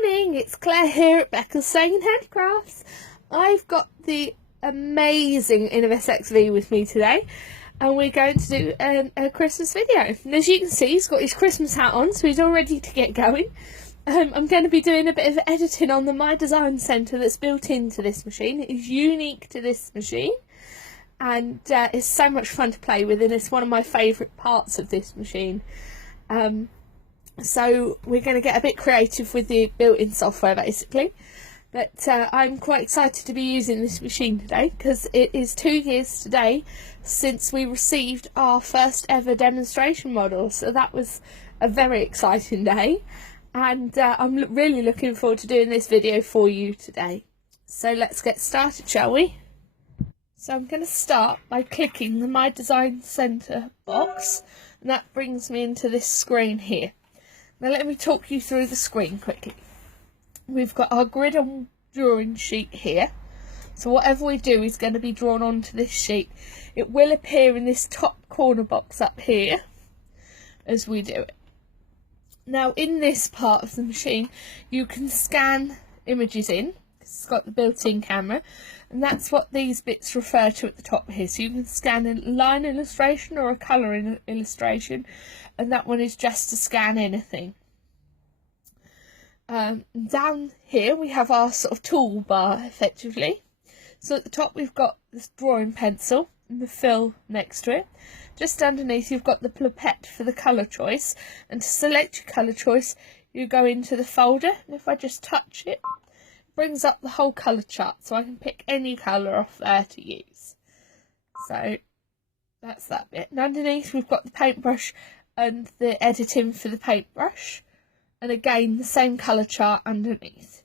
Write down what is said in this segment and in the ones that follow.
morning, it's Claire here at Beccles Sewing and Handicrafts. I've got the amazing Innovis XV with me today and we're going to do a Christmas video. And as you can see, he's got his Christmas hat on, so he's all ready to get going. I'm going to be doing a bit of editing on the My Design Centre that's built into this machine. It is unique to this machine and it's so much fun to play with, and it's one of my favourite parts of this machine. So we're going to get a bit creative with the built-in software basically, but I'm quite excited to be using this machine today because it is 2 years today since we received our first ever demonstration model, so that was a very exciting day, and I'm really looking forward to doing this video for you today. So let's get started, shall we? So I'm going to start by clicking the My Design Centre box, and that brings me into this screen here. Now let me talk you through the screen quickly. We've got our grid on drawing sheet here. So whatever we do is going to be drawn onto this sheet. It will appear in this top corner box up here as we do it. Now in this part of the machine you can scan images in. It's got the built-in camera, and that's what these bits refer to at the top here. So you can scan a line illustration or a colour illustration, and that one is just to scan anything. Down here we have our sort of toolbar effectively. So at the top we've got this drawing pencil and the fill next to it. Just underneath you've got the pipette for the colour choice, and to select your colour choice you go into the folder, and if I just touch it, brings up the whole colour chart, so I can pick any colour off there to use. So that's that bit. And underneath we've got the paintbrush and the editing for the paintbrush, and again the same colour chart underneath.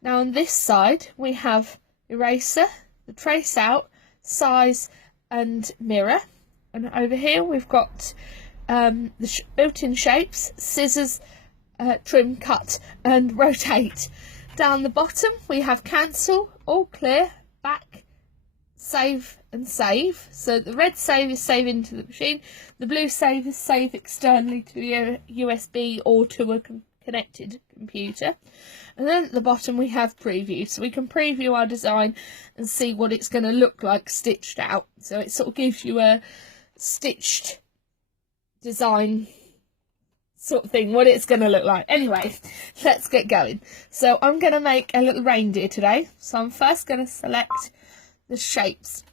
Now on this side we have eraser, the trace out, size and mirror, and over here we've got the built-in shapes, scissors, trim, cut and rotate. Down the bottom we have cancel, all clear, back, save and save. So the red save is save into the machine, the blue save is save externally to a USB or to a connected computer, and then at the bottom we have preview, so we can preview our design and see what it's going to look like stitched out. So it sort of gives you a stitched design sort of thing, what it's going to look like. Anyway, let's get going. So I'm going to make a little reindeer today, so I'm first going to select the shapes.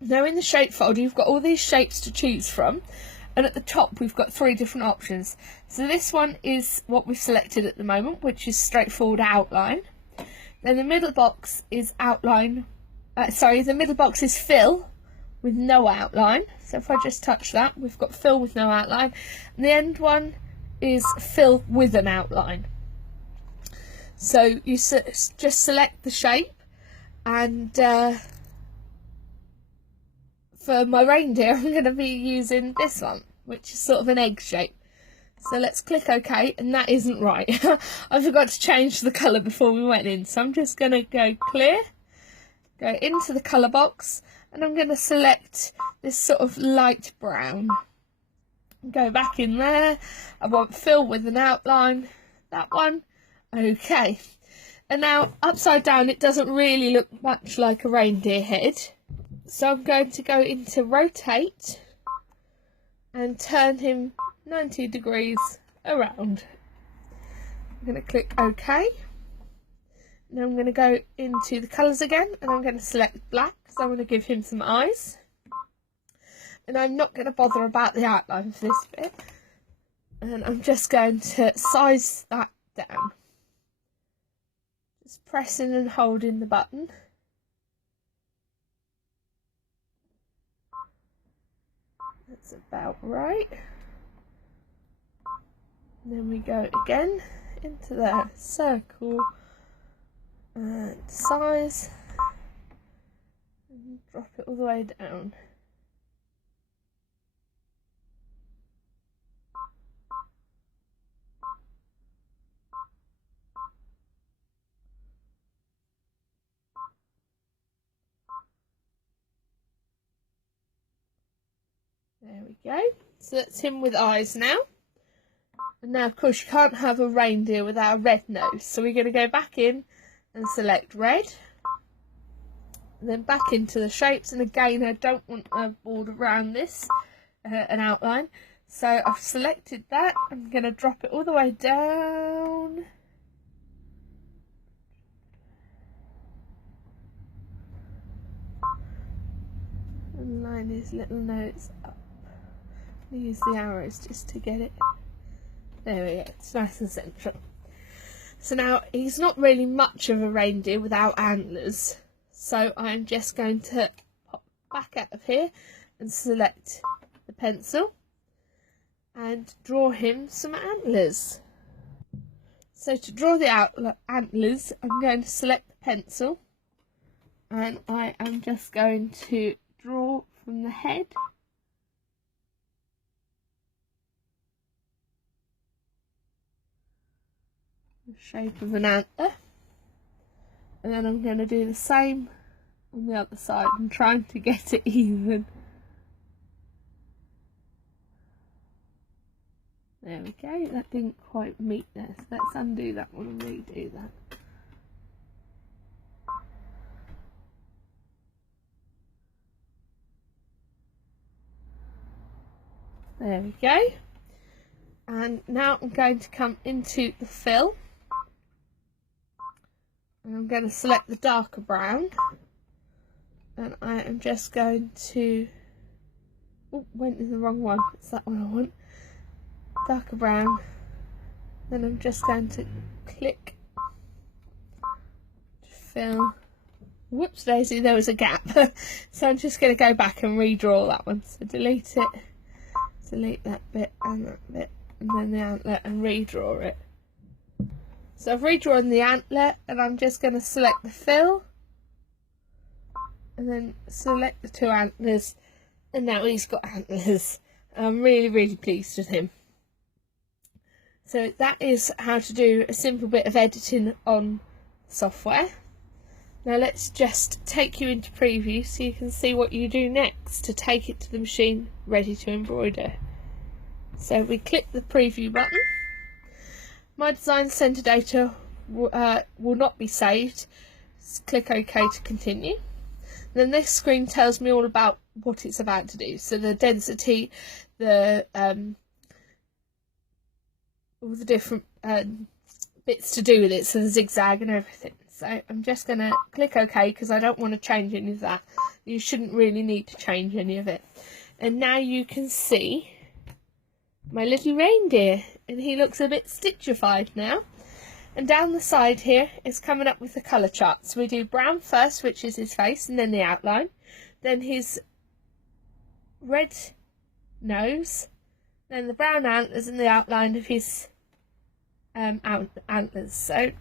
Now in the shape folder you've got all these shapes to choose from, and at the top we've got 3 different options. So this one is what we've selected at the moment, which is straightforward outline. Then the middle box is outline, the middle box is fill with no outline. So if I just touch that, we've got fill with no outline, and the end one is fill with an outline. So you just select the shape, and for my reindeer I'm going to be using this one, which is sort of an egg shape. So let's click OK, and that isn't right. I forgot to change the colour before we went in, so I'm just going to go clear, go into the colour box, and I'm going to select this sort of light brown. Go back in there. I want fill with an outline, that one. Okay, and now upside down it doesn't really look much like a reindeer head, so I'm going to go into rotate and turn him 90 degrees around. I'm going to click OK. Now I'm going to go into the colours again, and I'm going to select black because I want to give him some eyes. And I'm not going to bother about the outline for this bit, and I'm just going to size that down. Just pressing and holding the button. That's about right. And then we go again into the circle and size, and drop it all the way down. There we go. So that's him with eyes now. And now, of course, you can't have a reindeer without a red nose. So we're going to go back in and select red. And then back into the shapes. And again, I don't want a border around this, an outline. So I've selected that. I'm going to drop it all the way down. And line his little nose up. Use the arrows just to get it. There we go, it's nice and central. So now he's not really much of a reindeer without antlers. So I'm just going to pop back out of here and select the pencil and draw him some antlers. So to draw the antlers, I'm going to select the pencil and I am just going to draw from the head the shape of an antler, and then I'm going to do the same on the other side. I'm trying to get it even. There we go, that didn't quite meet there, so let's undo that one and redo that. There we go. And now I'm going to come into the fill. And I'm going to select the darker brown. And I am just going to... Oh, went in the wrong one. It's that one I want. Darker brown. Then I'm just going to click to fill. Whoops daisy, there was a gap. So I'm just going to go back and redraw that one. So delete it. Delete that bit and that bit, and then the antler, and redraw it. So I've redrawn the antler, and I'm just going to select the fill and then select the two antlers, and now he's got antlers. I'm really pleased with him. So that is how to do a simple bit of editing on software. Now let's just take you into preview so you can see what you do next to take it to the machine ready to embroider. So we click the preview button. My design centre data will not be saved. Just click OK to continue. Then this screen tells me all about what it's about to do. So the density, the all the different bits to do with it, so the zigzag and everything. So I'm just going to click OK because I don't want to change any of that. You shouldn't really need to change any of it. And now you can see my little reindeer, and he looks a bit stitchified now. And down the side here is coming up with the colour chart. So we do brown first, which is his face, and then the outline. Then his red nose, then the brown antlers and the outline of his antlers. So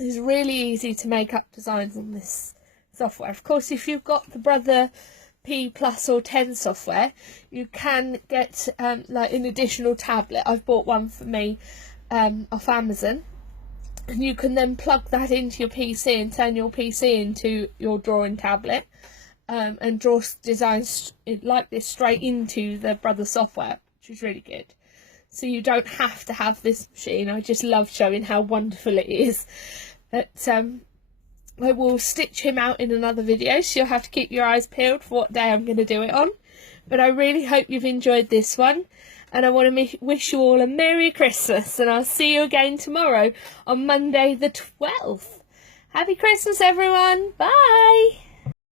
it's really easy to make up designs on this software. Of course, if you've got the Brother P Plus or 10 software, you can get like an additional tablet. I've bought one for me off Amazon, and you can then plug that into your PC and turn your PC into your drawing tablet and draw designs like this straight into the Brother software, which is really good. So you don't have to have this machine. I just love showing how wonderful it is. But I will stitch him out in another video, so you'll have to keep your eyes peeled for what day I'm going to do it on. But I really hope you've enjoyed this one, and I want to wish you all a Merry Christmas, and I'll see you again tomorrow on Monday the 12th. Happy Christmas everyone, bye!